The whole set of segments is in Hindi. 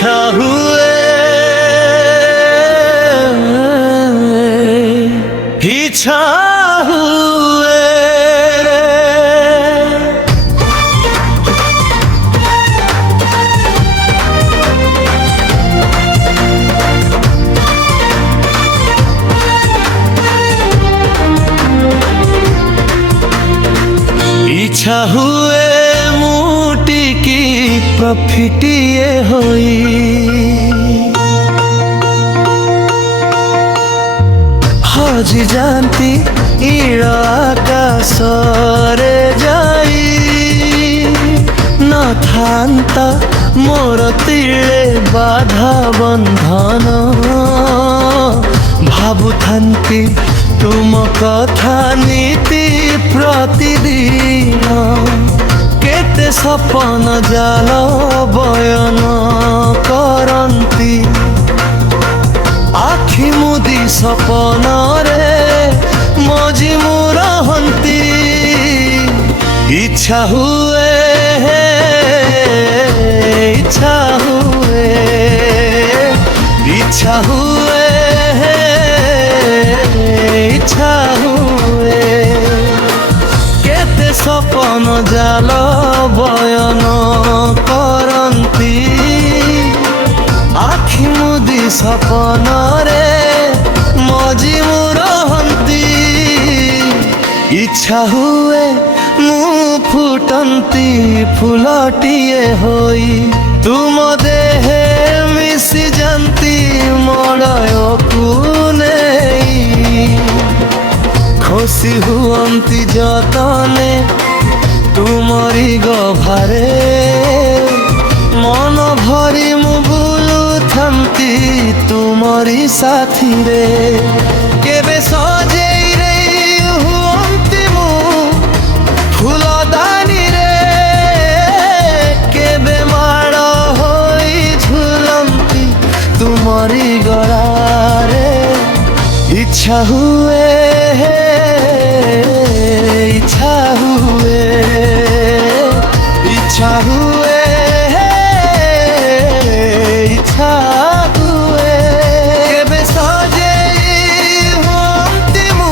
इच्छा हुए इच्छा हुए इच्छा हुए मुटी की प्रफिटिए होई हजी जानती इड़ आकाशरे जाई न थांता मोर तिले बाधा बंधन भाबुथांती तुम कथा नीति प्रतिदिन केते सपन जाल बयन करंती आखि मुदी सपन रे मजी मुरहंती इच्छा हुए इच्छा हुए इच्छा हुए इच्छा हुए केते सपन जाल बयन करंती आखि मुदी सपन रे मजी मुरहंती इच्छा हुए मु फुटंती फुलटिए होई तुम देहे मिसी जानती मड़यकु नहीं खुशी हुअंती जतने तुमरी गभारे मन भरी मु बुलुथंती तुमरी साथी रे केबे सजेई रे हुअंती मु फुलदानी रे केबे माड़ होई झुलंती तुमरी गलारे इच्छा हुए इच्छा हुए इच्छा हुए इच्छा हुए केबे सजेई हुअंती मु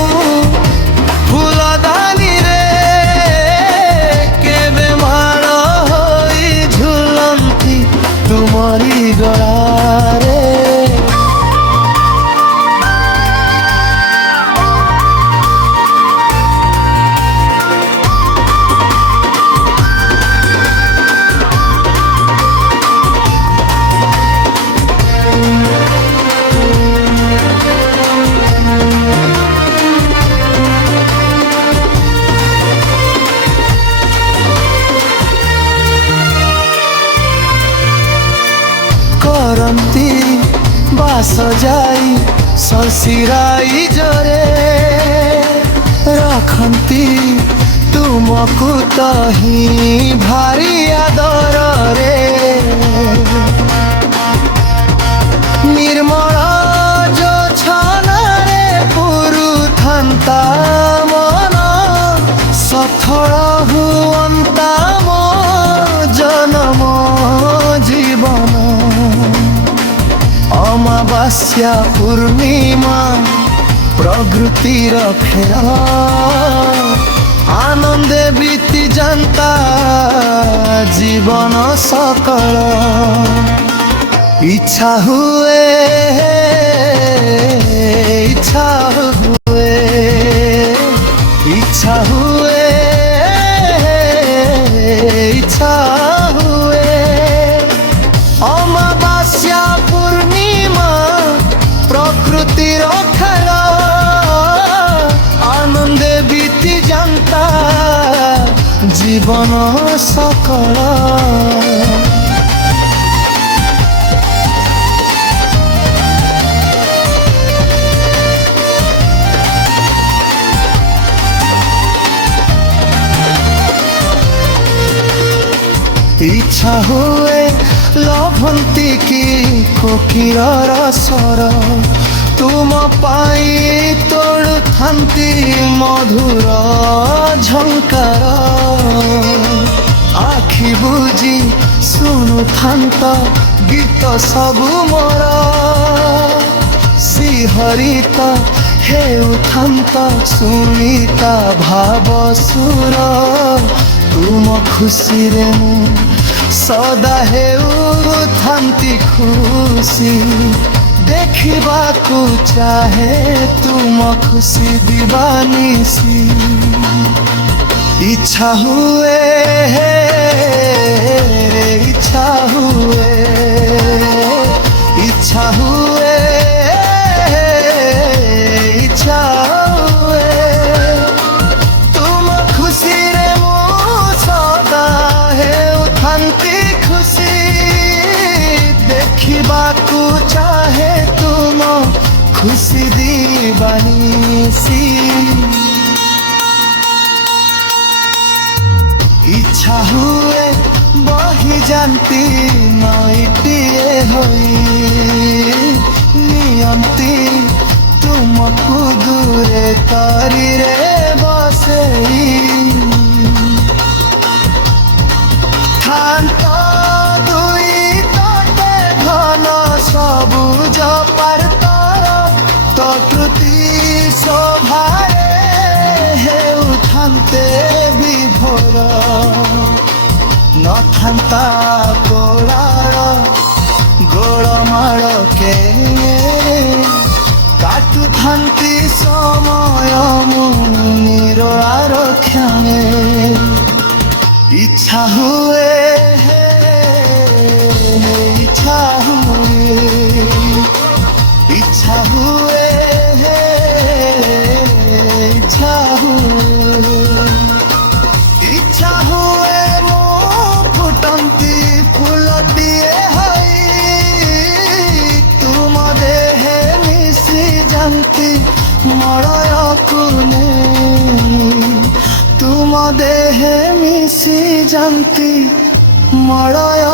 फुलदानी रे केबे माड़ होई झुलंती तुमरी गलारे करंती बास जाई ससिराई जरे रखंती तुमको तही भारी आदर रे निर्मल जो छनारे पुरुथंता मन सफल हुअंता मो जन्म जीवन अमावास्या पूर्णिमा प्रकृतिर फेरा आनंदे बीती जानता जीवन सकल इच्छा हुए इच्छा हुए इच्छा हुए इच्छा हुए अमावास्या पूर्णिमा प्रकृतिर खेला आनंदे बीती जानता जीवन सकल इच्छा हुए लभंती की कोकिलर स्वर तुम पाई तोड़ुथांती मधुर झंकार आखि बुझी सुनुथांत गीत सबु मोर सिहरित हेउथान्त सुनिता भाव सुर तुम खुशी रे सदा हेउथान्ति खुशी देखिबाकू चाहे तुम खुशी दीवानिसी इच्छा हुए रे इच्छा हुए इच्छा हुए इच्छा हुए तुम खुशी रे मो सदा हेउथान्ति खुशी देखिबाकू चाहे तुम खुशी दीवानिसी इच्छा हुए बही जानती नईटिए होई नियंती तुमको दूरे तारी रे बसेई थांत दुई तटे घन सबुज पारतर प्रकृति शोभारे हेउथान्ते विभोर नथान्ता कोलार गोलमाल के काटुथान्ति समय निरार क्षणे इच्छा हुए इच्छा हुए इच्छा हुए इच्छा हुए इच्छा हुए मो फुटंती फुलटिए हई तुम देहे मिशी जानती मलय कुने तुम देहे मिशी जानती मलय